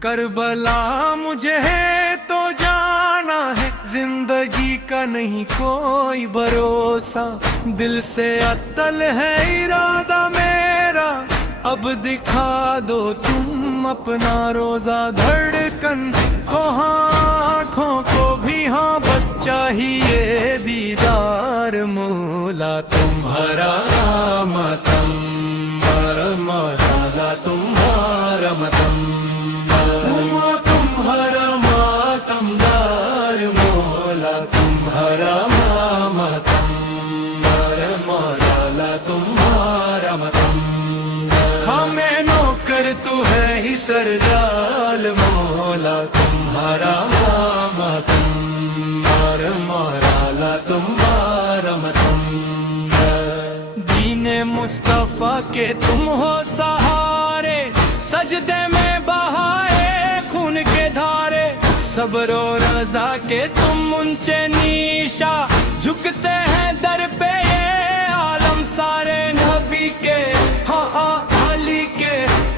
کربلا مجھے ہے تو جانا ہے، زندگی کا نہیں کوئی بھروسہ، دل سے عطل ہے ارادہ میرا، اب دکھا دو تم اپنا روزہ، دھڑکن کو ہاں آنکھوں کو بھی ہاں، بس چاہیے دیدار مولا تمہارا، ماتم مولا تمہارا، ماتم تمہارا، ماتم دار مولا تمہارا، ماتم مولا تمہارا، ماتم ہمیں نوکر تو ہے ہی سردار مولا تمہارا، ماتم مولا تمہارا، ماتم دین مصطفیٰ کے تم ہو سہارے، سجدے میں بہائے خون کے دھارے، صبر و رضا کے تم اونچے نیشا، جھکتے ہیں در پہ یہ عالم سارے، نبی کے ہاں علی کے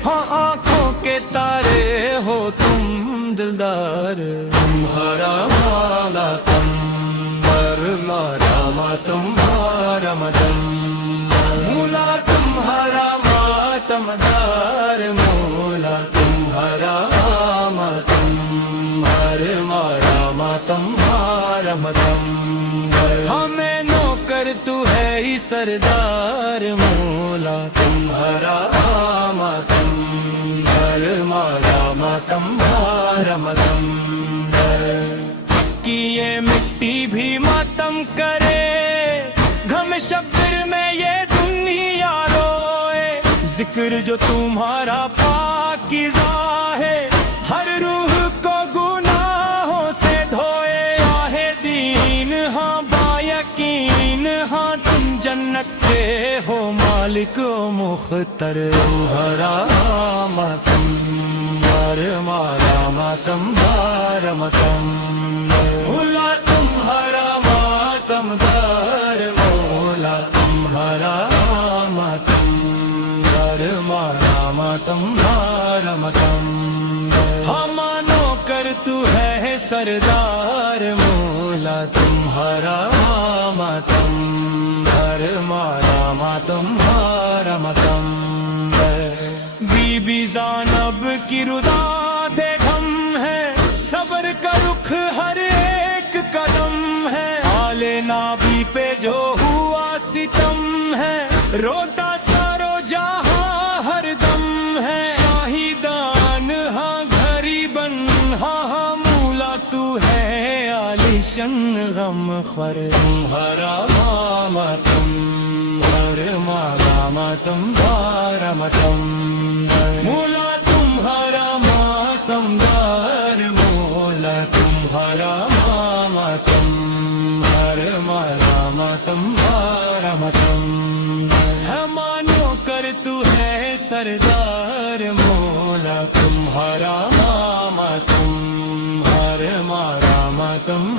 ہاں آنکھوں کے تارے ہو تم دلدار، تمہارا مولا تمہارا، تمہارا ماتم مولا تمہارا، ماتم دار مولا تمہارا، ماتم ماتم ماتم ہمیں نوکر تو ہے ہی سردار مولا تمہارا، ماتم ماتم ماتم کی یہ مٹی بھی ماتم کرے، غم شبر میں یہ دنیا روئے، ذکر جو تمہارا پاکیزہ ہے، ہر روح کو گناہوں سے دھوئے، شاہدین ہاں با یقین ہاں، تم جنت کے ہو مالک و مختار، تمہارا ماتم مارا ماتم دار، ماتم مولا تمہارا، ماتم دار مولا تمہارا، ماتم مارا ماتم دار، ماتم ہم نوکر تو ہے سردار مولا تمہارا، ماتم مارا ماتم مارا، ماتم بی بی زینب کی ردا دے غم ہے، صبر کا رخ ہر ایک قدم ہے، آل نبی پہ جو ہوا ستم ہے، روتا سارو جہاں ہر دم ہے، شاہدان ہاں غریبن ہاں، مولا تو ہے عالیشان غم خور، تمہارا ماتم ماتم دار، ماتم مولا تمہارا، ماتم دار مولا تمہارا، ماتم ماتم ماتم ہم نوکر تو ہے سردار مولا تمہارا، ماتم ماتم